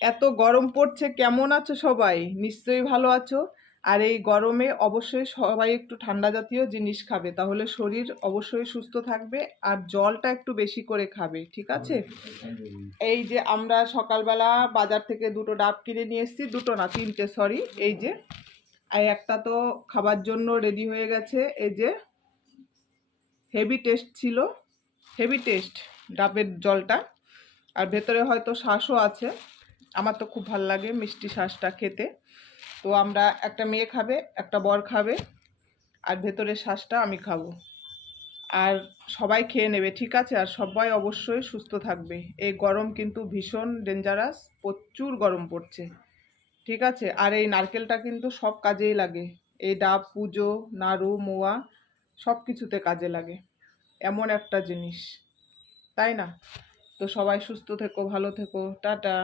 এত গরম পড়ছে, কেমন আছো সবাই? নিশ্চয়ই ভালো আছো। আর এই গরমে অবশ্যই সবাই একটু ঠান্ডা জাতীয় জিনিস খাবে, তাহলে শরীর অবশ্যই সুস্থ থাকবে। আর জলটা একটু বেশি করে খাবে, ঠিক আছে? এই যে আমরা সকালবেলা বাজার থেকে দুটো ডাব কিনে নিয়ে এসেছি, দুটো না তিনটে, সরি। এই যে আর একটা তো খাবার জন্য রেডি হয়ে গেছে। এই যে হেভি টেস্ট ছিল, হেভি টেস্ট ডাবের জলটা। আর ভেতরে হয়তো শাঁসও আছে। আমার তো খুব ভাল লাগে মিষ্টি শাঁসটা খেতে। তো আমরা, একটা মেয়ে খাবে, একটা বর খাবে, আর ভেতরের শাঁসটা আমি খাবো। আর সবাই খেয়ে নেবে, ঠিক আছে? আর সবাই অবশ্যই সুস্থ থাকবে। এই গরম কিন্তু ভীষণ ডেঞ্জারাস, প্রচুর গরম পড়ছে, ঠিক আছে? আর এই নারকেলটা কিন্তু সব কাজেই লাগে। এই ডাব, পুজো, নাড়ু, মোয়া সব কিছুতে কাজে লাগে, এমন একটা জিনিস, তাই না? তো সবাই সুস্থ থেকো, ভালো থেকো, টাটা।